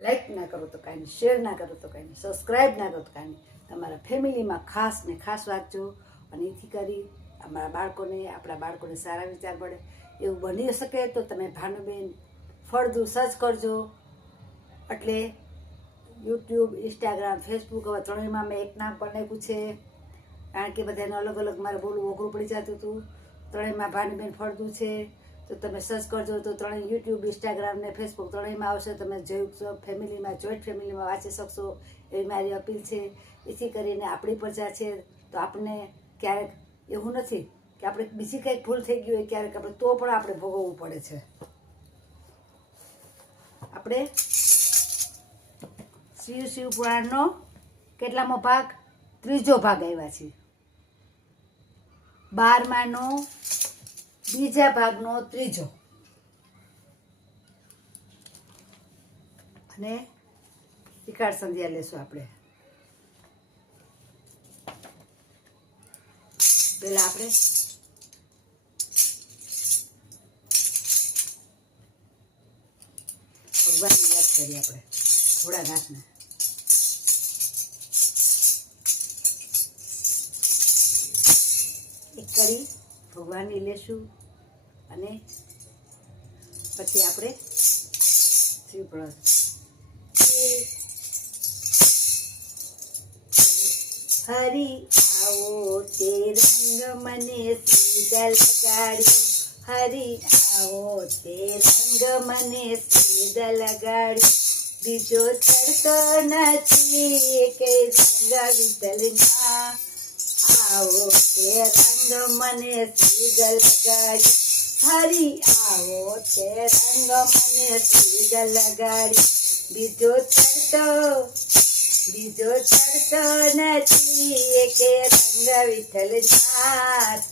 Like ના કરો તો કાંઈ નહીં શેર ના કરો તો કાંઈ નહીં સબસ્ક્રાઈબ ના કરો તો કાંઈ નહીં. તમારા ફેમિલીમાં ખાસ ને ખાસ વાંચજો અને એથી કરી અમારા બાળકોને, આપણા બાળકોને સારા વિચાર પડે. એવું બની શકે તો તમે ભાનુબેન ફળદુ સર્ચ કરજો. એટલે યુટ્યુબ ઇન્સ્ટાગ્રામ ફેસબુક હવે ત્રણેયમાં મેં એક નામ પણ નાખ્યું છે. કારણ કે બધાને અલગ અલગ મારે બોલવું અઘરું પડી જતું હતું. ત્રણેયમાં ભાનુબેન ફળદુ છે. તો તમે સર્ચ કરજો તો ત્રણેય યુટ્યુબ ઇન્સ્ટાગ્રામ ને ફેસબુક ત્રણેયમાં આવશે. તમે જોયું ફેમિલીમાં, જોઈન્ટ ફેમિલીમાં વાંચી શકશો. એવી મારી અપીલ છે. એથી કરીને આપણી પ્રજા છે. તો આપણને ક્યારેક એવું નથી કે આપણે બીજી કંઈક ભૂલ થઈ ગઈ હોય ક્યારેક આપણે તો પણ આપણે ભોગવવું પડે છે. આપણે શિવ શિવ પુરાણનો કેટલામો ભાગ? ત્રીજો ભાગ આવ્યા છે. બારમાનો બીજા ભાગનો ત્રીજો. અને ત્રિકાળ સંધ્યા લેશું આપણે. પેલા આપણે ભગવાનની યાદ કરીએ આપણે થોડા ઘાટને. એક કરી ભગવાનની લેશું અને પછી આપણે શિવ હરી આવો તે રંગ મને સીધા લગાડ્યો. હરી આવો તે રંગ મને સીધા લગાડ્યો. બીજો ચડતો નથી કે રંગ વિઠ્ઠલના આવો તે રંગ મને સીધા લગાડ્યો. હરી આવો તે રંગ મને સીધ લગાડી. બીજો ચડતો બીજો ચડતો નથી કે રંગ વિઠ્ઠલ જાત.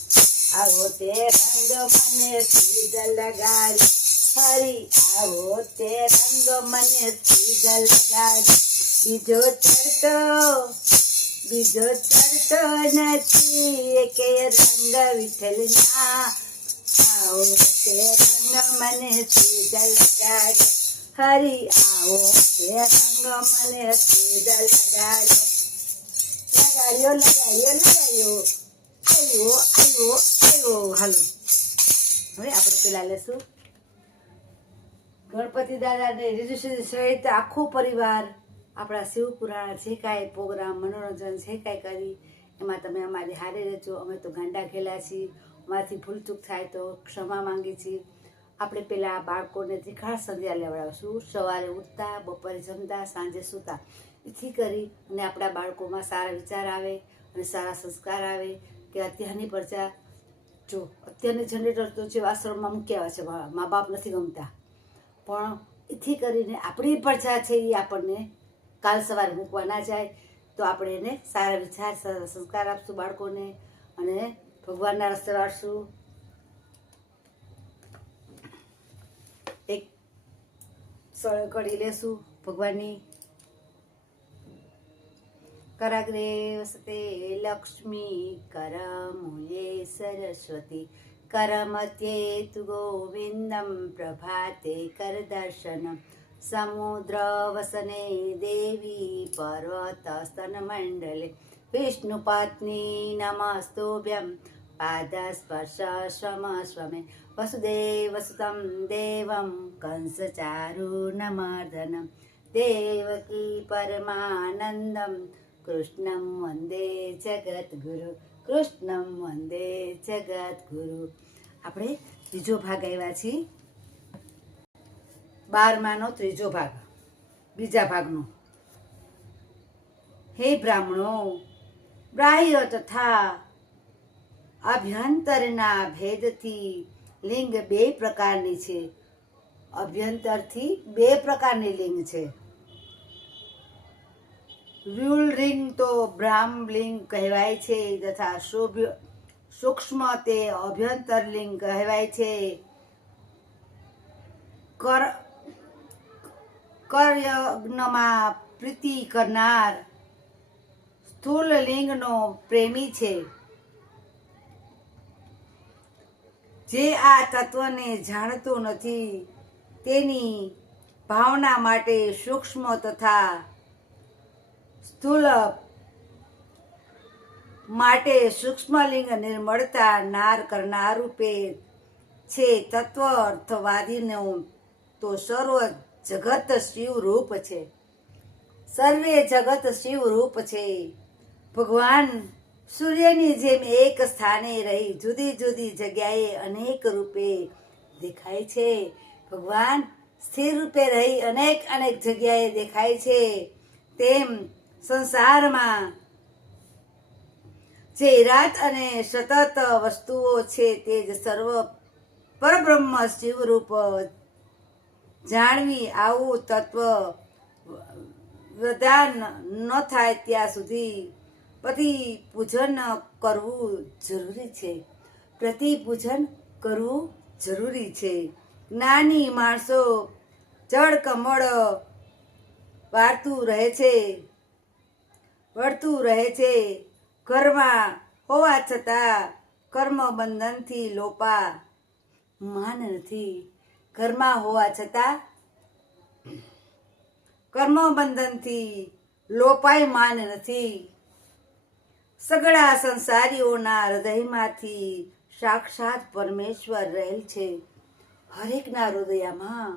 આવો તે રંગ મને સીધ લગાડી. હરી આવો તે રંગ મને સીધ લગાડી. બીજો ચડતો બીજો ચડતો નથી કે રંગ વિઠ્ઠલ ના આવો તે રંગ મને સીધા લગાડો હરી આવો તે રંગ મને સીધા લગાડો લગાડ્યો લગાડ્યો લગાડ્યો આવ્યો આવ્યો આવ્યો હાલો હવે આપણે પેલા લેશું. ગણપતિ દાદાને રિઝર્વેશન સહિત આખો પરિવાર આપણા શિવ પુરાણ જે કાંઈ પ્રોગ્રામ, મનોરંજન, જે કાંઈ કરી, એમાં તમે અમારી હારે રહેજો. અમે તો ગાંડા ખેલા છીએ. અમારાથી ભૂલચૂક થાય તો ક્ષમા માંગી છીએ આપણે પહેલાં બાળકોને ત્રિખાળ સંધ્યા લેવડાવશું. સવારે ઉઠતા, બપોરે જમતા, સાંજે સૂતા. એથી કરી અને આપણા બાળકોમાં સારા વિચાર આવે અને સારા સંસ્કાર આવે કે અત્યારની પ્રજા, જો અત્યારની જનરેટર તો જે આશ્રમમાં મૂક્યા છે, મા બાપ નથી ગમતા. પણ એથી કરીને આપણી પ્રજા છે એ આપણને કાલ સવારે મૂકવા ના જાય, તો આપણે એને સારા વિચાર સંસ્કાર આપશું બાળકોને અને ભગવાનના રસ્તે વાળશું એક કઢી લેશું ભગવાનની. કરાગ્રે વસતે લક્ષ્મી કરમુલે સરસ્વતી. કરમત્યે તુ ગોવિંદમ પ્રભાતે કરદર્શનમ समुद्रवसने देवी पर्वतस्तनमण्डले विष्णुपत्नी नमस्तुभ्यं પાદસ્પર્શશ્રમસ્વમે કંસ ચારુ કંસચારુનમર્દનમ દેવકી પરમાનંદમ કૃષ્ણમ વંદે જગદગુરુ કૃષ્ણમ વંદે જગદગુરુ આપણે ત્રીજો ભાગ આવ્યા છીએ। બારમાનો ત્રીજો ભાગ, બીજા ભાગનો। હે બ્રાહ્મણો, બ્રાહ્ય તથા અભ્યંતરના ભેદથી લિંગ બે પ્રકારની છે. અભ્યંતરથી બે પ્રકારની લિંગ છે. વ્યુલ રિંગ તો બ્રાહ્મ લિંગ કહેવાય છે તથા શુભ સૂક્ષ્મ તે અભ્યંતર લિંગ કહેવાય છે. કર, કરયજ્ઞમાં પ્રીતિ કરનાર સ્થૂલ લિંગનો પ્રેમી છે. જે આ તત્વને જાણતું નથી, તેની ભાવના માટે સૂક્ષ્મ તથા સ્થૂલ માટે સૂક્ષ્મલિંગ નિર્મળતા નાર કરનાર રૂપે છે તત્વ અર્થવાદીનો તો સર્વ જગત શિવ રૂપ છે. સર્વે જગત શિવ રૂપ છે. ભગવાન સૂર્યની જેમ એક સ્થાને રહી જુદી જુદી જગ્યાએ અનેક રૂપે દેખાય છે. ભગવાન સ્થિર રૂપે રહી અનેક અનેક જગ્યાએ દેખાય છે. તેમ સંસારમાં જે રાત અને સતત વસ્તુઓ છે તે જ સર્વ પરબ્રહ્મ શિવરૂપ જાણવી આવું તત્વ વદાન ન થાય ત્યાં સુધી પતિ પૂજન કરવું જરૂરી છે. પ્રતિ પૂજન કરવું જરૂરી છે. નાની માણસો જળ કમળ વાળતું રહે છે, વળતું રહે છે. ઘરમાં હોવા છતાં કર્મ બંધનથી લોપા માન નથી. ઘરમાં હોવા છતાં કર્મ બંધનથી લોપાય માન નથી. સગળા સંસારીઓના હૃદયમાંથી સાક્ષાત પરમેશ્વર રહેલ છે. હરેકના હૃદયમાં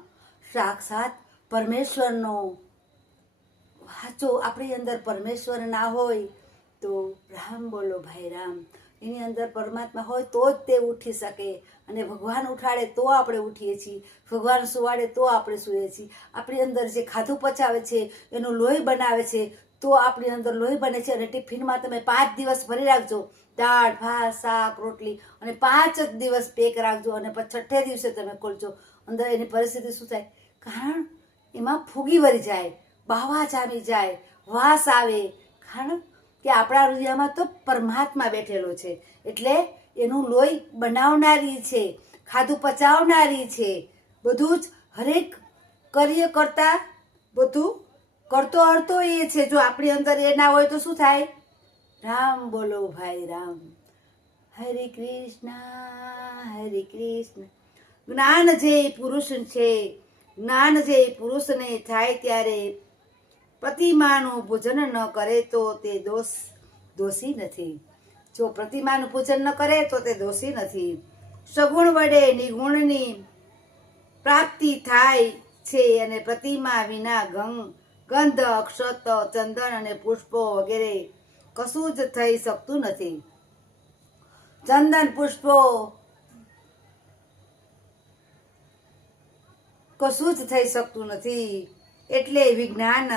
સાક્ષાત પરમેશ્વરનો વાંચો આપણી અંદર પરમેશ્વર ના હોય તો રામ બોલો ભાઈ રામ. એની અંદર પરમાત્મા હોય તો જ તે ઉઠી શકે અને ભગવાન ઉઠાડે તો આપણે ઉઠીએ છીએ. ભગવાન સુવાડે તો આપણે સૂઈએ છીએ. આપણી અંદર જે ખાધું પચાવે છે, એનું લોહી બનાવે છે તો આપણી અંદર લોહી બને છે અને ટિફિનમાં તમે પાંચ દિવસ ભરી રાખજો. દાળ, ભાત, શાક, રોટલી અને પાંચ જ દિવસ પેક રાખજો અને છઠ્ઠે દિવસે તમે ખોલજો. અંદર એની પરિસ્થિતિ શું થાય? કારણ એમાં ફૂગી વળી જાય, બાવા જામી જાય, વાસ આવે. કારણ કે આપણા હૃદયમાં તો પરમાત્મા બેઠેલો છે. એટલે એનું લોહી બનાવનારી છે, ખાધું પચાવનારી છે. બધું જ હરેક કાર્ય કરતા બધું કરતો અડતો એ છે. જો આપણી અંદર એ ના હોય તો શું થાય? રામ બોલો ભાઈ રામ. હરે કૃષ્ણ હરે કૃષ્ણ. જ્ઞાન જે પુરુષ છે, જ્ઞાન જે પુરુષને થાય ત્યારે પ્રતિમાનું પૂજન ન કરે તો તે દોષ, દોષી નથી. જો પ્રતિમાનું પૂજન ન કરે તો તે દોષી નથી. સગુણ વડે નિગુણની પ્રાપ્તિ થાય છે અને પ્રતિમા વિના ગંગ ગંધ, અક્ષત, ચંદન અને પુષ્પો વગેરે કશું જ થઈ શકતું નથી. ચંદન, પુષ્પો કશું જ થઈ શકતું નથી. એટલે વિજ્ઞાન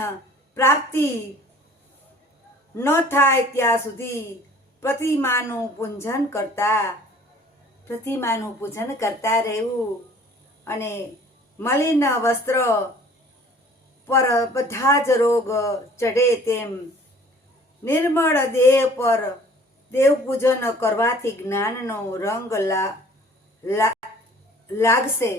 પ્રાપ્તિ ન થાય ત્યાં સુધી પ્રતિમાનું પૂજન કરતા, પ્રતિમાનું પૂજન કરતા રહેવું અને મલિન વસ્ત્ર પર બધા જ રોગ ચડે તેમ. નિર્મળ દેહ પર દેવ પૂજન કરવાથી જ્ઞાનનો રંગ લાગશે.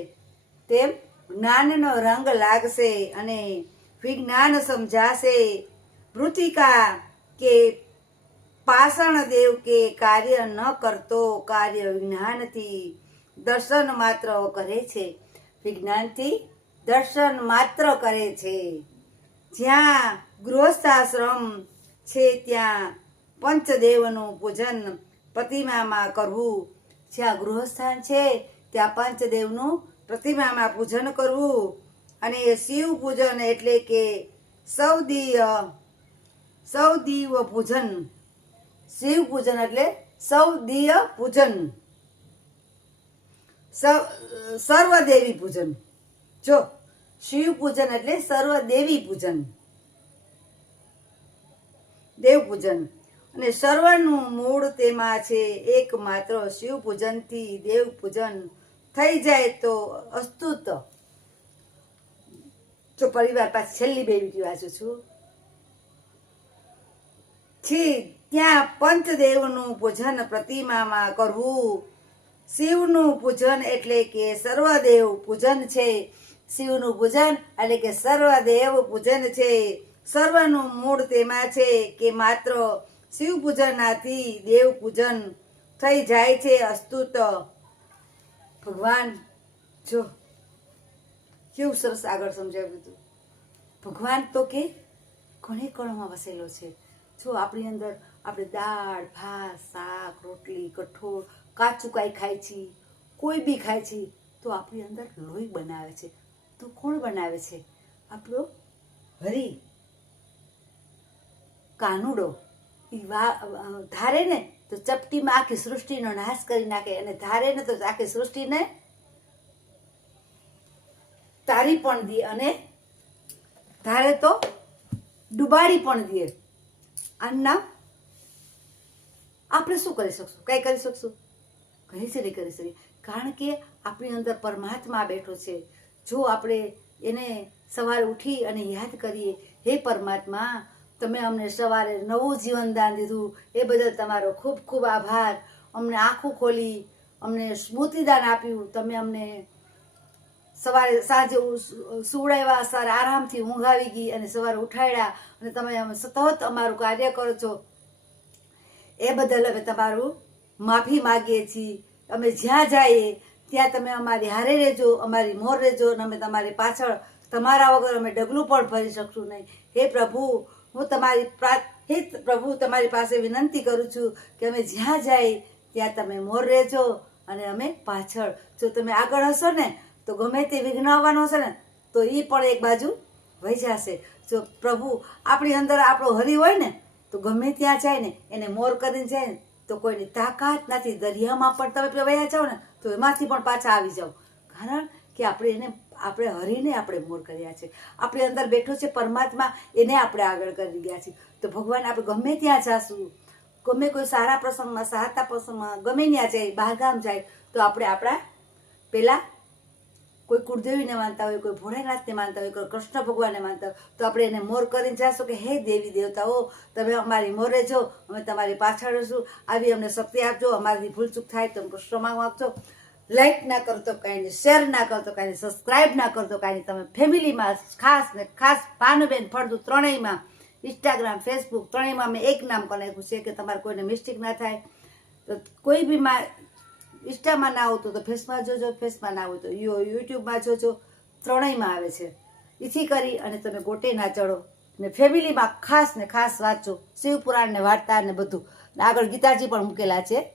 તેમ જ્ઞાનનો રંગ લાગશે અને વિજ્ઞાન સમજાશે. મૃતિકા કે પાષાણ દેવ કે કાર્ય ન કરતો કાર્ય વિજ્ઞાનથી દર્શન માત્ર કરે છે. વિજ્ઞાનથી દર્શન માત્ર કરે છે. જ્યાં ગૃહસ્થાશ્રમ છે, ત્યાં પંચદેવનું પૂજન પ્રતિમામાં કરવું. જ્યાં ગૃહસ્થાન છે, ત્યાં પંચદેવનું પ્રતિમામાં પૂજન કરવું. અને શિવ પૂજન એટલે કે સૌદીય, સૌદીવ પૂજન. શિવ પૂજન એટલે સૌદીય પૂજન. સર્વદેવી પૂજન. જો શિવ પૂજન એટલે સર્વદેવી પૂજન. દેવ પૂજન. અને સર્વનું મૂળ તેમાં છે, એકમાત્ર શિવ પૂજનથી દેવ પૂજન થઈ જાય તો અસ્તુત. જો પરિવાર પાસે છેલ્લી બે વીડિયો વાંચું છું. છે, ત્યાં પંચદેવનું પૂજન પ્રતિમામાં કરવું. શિવનું પૂજન એટલે કે સર્વદેવ પૂજન છે શિવનું પૂજન એટલે કે સર્વદેવ પૂજન છે. સર્વનું મૂળ તેમાં છે કે માત્ર શિવ પૂજનનાથી દેવ પૂજન થઈ જાય છે અસ્તુત. ભગવાન, જો, કેવું સરસ આગળ સમજાવ્યું હતું ભગવાન તો કે ઘણી કણમાં વસેલો છે. જો આપણી અંદર આપણે દાળ, ભાત, શાક, રોટલી, કઠોળ, કાચું કાંઈ ખાય છીએ, કોઈ બી ખાય છે તો આપણી અંદર લોહી બનાવે છે. તો કોણ બનાવે છે? આપણો હરી કાનુડો. વા ધારે ને તો ચપટીમાં આખી સૃષ્ટિનો નાશ કરી નાખે અને ધારે ને તો આખી સૃષ્ટિને તારી પણ દે અને ધારે તો ડુબાડી પણ દે. આના આપણે શું કરી શકશું? કઈ કરી શકશું? કઈ જ નહીં કરી શકીએ કારણ કે આપણી અંદર પરમાત્મા બેઠો છે. જો આપણે એને સવારે ઉઠી અને યાદ કરીએ, હે પરમાત્મા, તમે અમને સવારે નવું જીવનદાન દીધું. એ બદલ તમારો ખૂબ ખૂબ આભાર. અમને આંખું ખોલી, અમને સ્મૃતિદાન આપ્યું. તમે અમને સવારે સાંજે સુવડાવ્યા સવારે આરામથી ઊંઘ આવી ગઈ અને સવારે ઉઠાડ્યા અને તમે અમે સતત અમારું કાર્ય કરો છો. એ બદલ અમે તમારું માફી માગીએ છીએ. અમે જ્યાં જઈએ ત્યાં તમે અમારી હારે રહેજો, અમારી મોર રહેજો અને અમે તમારી પાછળ, તમારા વગર અમે ડગલું પણ ભરી શકશું નહીં. હે પ્રભુ, હું તમારી હે પ્રભુ, તમારી પાસે વિનંતી કરું છું કે અમે જ્યાં જઈએ ત્યાં તમે મોર રહેજો અને અમે પાછળ. જો તમે આગળ હશો ને, તો ગમે તે વિઘ્ન આવવાનો હશે ને, તો એ પણ એક બાજુ વહી જશે. જો પ્રભુ, આપણી અંદર આપણો હરી હોય ને, તો ગમે ત્યાં જાય ને, એને મોર કરીને જાય ને, તો કોઈની તાકાત નથી. દરિયામાં પણ તમે વયા જાઓ ને તો એમાંથી પણ પાછા આવી જાઓ. કારણ કે આપણે એને, આપણે હરીને આપણે મોર કર્યા છે. આપણે અંદર બેઠો છે પરમાત્મા, એને આપણે આગળ કરી ગયા છીએ. તો ભગવાન આપણે ગમે ત્યાં જાશું. ગમે કોઈ સારા પ્રસંગમાં સારા પ્રસંગમાં, ગમે ત્યાં જાય બહારગામ જાય, તો આપણે આપણા પહેલાં કોઈ કુળદેવીને માનતા હોય, કોઈ ભોળેનાથને માનતા હોય, કોઈ કૃષ્ણ ભગવાનને માનતા હોય, તો આપણે એને મોર કરીને જાશું કે હે દેવી દેવતાઓ, તમે અમારી મોરે છો અમે તમારી પાછળ છું આવી અમને શક્તિ આપજો અમારી ભૂલચૂક થાય તો કૃષ્ણ માંગ આપજો. લાઈક ના કરો તો કાંઈ શેર ના કરો તો કાંઈ નહીં સબસ્ક્રાઈબ ના કરો તો કાંઈ તમે ફેમિલીમાં ખાસ ને ખાસ ભાનુબેન ફળદુ ત્રણેયમાં ઇન્સ્ટાગ્રામ ફેસબુક ત્રણેયમાં મેં એક નામ કરાવ્યું છે કે તમારે કોઈને મિસ્ટેક ના થાય. તો કોઈ બી માં ઇન્સ્ટામાં ના આવતો તો, ફેસમાં જોજો, ફેસમાં ના આવતો. યુ, યુટ્યુબમાં જોજો. ત્રણેયમાં આવે છે. એથી કરી અને તમે ગોટે ના ચડો. ને ફેમિલીમાં ખાસ ને ખાસ વાંચો શિવપુરાણ ને વાર્તા ને બધું. આગળ ગીતાજી પણ મૂકેલા છે.